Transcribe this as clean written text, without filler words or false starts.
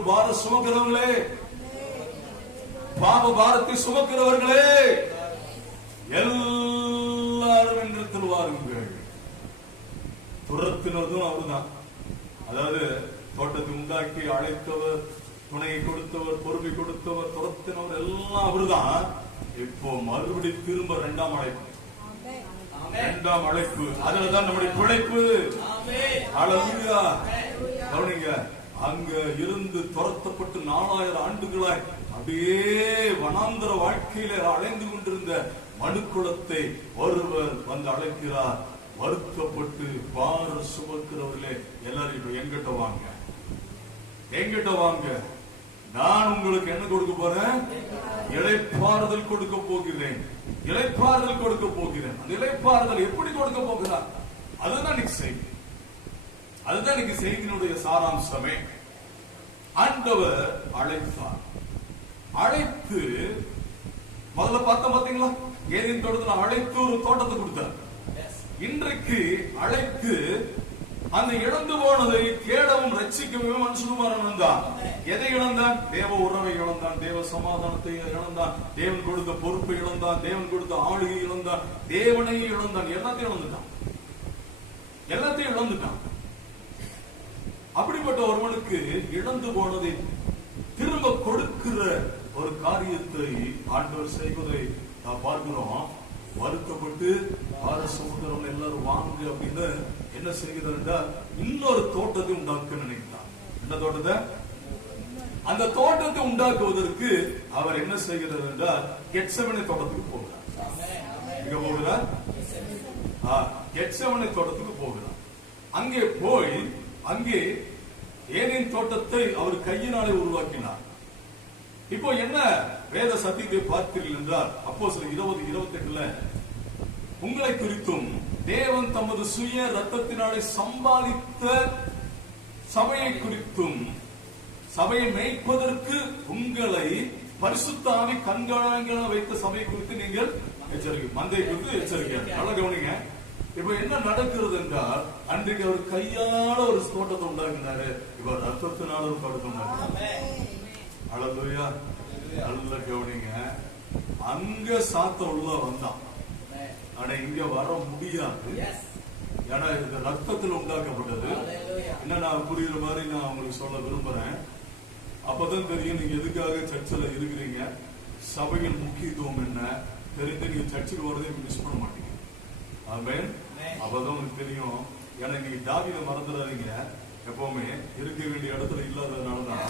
என்னிடத்தில் பார சுமக்கிறவர்களே, பாவ பாரத்தை சுமக்கிறவர்களே, எல்லாரும் என்னிடத்தில் வாருங்கள். துரத்தினதும் அவர்தான். அதாவது தோட்டத்தை உண்டாக்கி அழைத்தவர், துணையை கொடுத்தவர், பொறுப்பை கொடுத்தவர், துரத்தினவர் எல்லாம் அவர்தான். இப்போ மறுபடி திரும்ப இரண்டாம் அழைப்பு, இரண்டாம் அழைப்பு. அதுலதான் நம்முடைய பிழைப்பு. ஹல்லேலூயா. கவனிங்க, அங்க இருந்து துரத்தப்பட்டு 4000 ஆண்டுகளாய் அப்படியே வனாந்தர வாழ்க்கையில அலைந்து கொண்டிருந்த மனுக்குலத்தை ஒருவர் வந்து அழைக்கிறார். வருத்தப்பட்டு பார சுமக்கிறவர்களே, எல்லாரும் இப்ப எங்கிட்ட வாங்க, எங்கிட்ட வாங்க. நான் உங்களுக்கு என்ன கொடுக்க போறேன்? இளைப்பாறுதல் கொடுக்க போகிறேன். இளைப்பாறுதல் கொடுக்க போகிறேன். அந்த இளைப்பாறுதல் எப்படி கொடுக்க போகிறார்? அதுதான் இன்னைக்கு செய்தி. அதுதான் இன்னைக்கு செய்தியினுடைய சாராம்சமே. ஆண்டவர் அழைத்தார். அழைத்து முதல்ல பார்த்தோம் பாத்தீங்களா? ஏதேன் தோட்டத்தில் அழைத்து ஒரு தோட்டத்தை கொடுத்தார். இன்றைக்கு அழைத்து அந்த இழந்து போனதை தேடவும் ரட்சிக்கவும் மனுஷகுமாரன் வந்தான். எதை இழந்தான்? தேவ உறவை இழந்தான், தேவ சமாதானத்தை இழந்தான், தேவன் கொடுத்த பொறுப்பை இழந்தான், தேவன் கொடுத்த ஆளுகை இழந்தான், தேவனை இழந்தான், எல்லாத்தையும் இழந்துட்டான். எல்லாத்தையும் இழந்துட்டான். அப்படிப்பட்ட ஒருவனுக்கு இழந்து போனதை திரும்ப கொடுக்கிற ஒரு காரியத்தை ஆண்டவர் செய்வதை நான் பார்க்கிறோம். வருத்தப்பட்டு சமுத்திரம் எல்லாரும் வாங்க அப்படின்னு என்ன செய்கிறார் என்றால், இன்னொரு தோட்டத்தை உண்டாக்க நினைக்கிறார். என்ன தோட்டத்தை? அந்த தோட்டத்தை உண்டாக்குவதற்கு அவர் என்ன செய்கிறார் என்றால், கெத்செமனே தோட்டத்துக்கு போகிறார். எங்க போகிறார்? கெத்செமனே தோட்டத்துக்கு போகிறார். அங்கே போய் அங்கே ஏதேன் தோட்டத்தை அவர் கையினாலே உருவாக்கினார். இப்போ என்ன வேத சத்தியத்தை பார்த்தீர்கள் என்றால், அப்போஸ்தலர் 20:28 உங்களை குறித்தும் தேவன் தமது சுய ரத்தத்தினாலே சம்பாதித்த சபையை குறித்தும், சபையை மேய்ப்பதற்கு உங்களை பரிசுத்த ஆவி கண்காணிக்க வைத்த சபையை குறித்து நீங்கள் எச்சரிக்கை, மந்தையை குறித்து எச்சரிக்கை. நல்லா கவனிங்க. இப்ப என்ன நடக்கிறது என்றால், அன்றைக்கு அவர் கையால ஒரு தோட்டத்தை உண்டாக்கினாரு, இவர் ரத்தத்தினால ஒரு தோட்டத்தை உண்டாக்கினார். ஹல்லேலூயா. நல்ல கவனிங்க. அங்க சாத்த உள்ள வந்தான், ஆனா இங்க வர முடியாது. ஏன்னா இது ரத்தத்தில் உண்டாக்கப்பட்டது. என்ன நான் புரியுற மாதிரி நான் உங்களுக்கு சொல்ல விரும்புறேன். அப்பதான் தெரியும் நீங்க எதுக்காக சர்ச்சில் இருக்கிறீங்க, சபையின் முக்கியத்துவம் என்ன தெரிந்து நீங்க சர்ச்சுக்கு வரதே மிஸ் பண்ண மாட்டீங்க. ஆமென். அப்பதான் உங்களுக்கு தெரியும். ஏன்னா நீங்க தாவீதை மறந்துடாதீங்க. எப்பவுமே இருக்க வேண்டிய இடத்துல இல்லாததுனாலதான்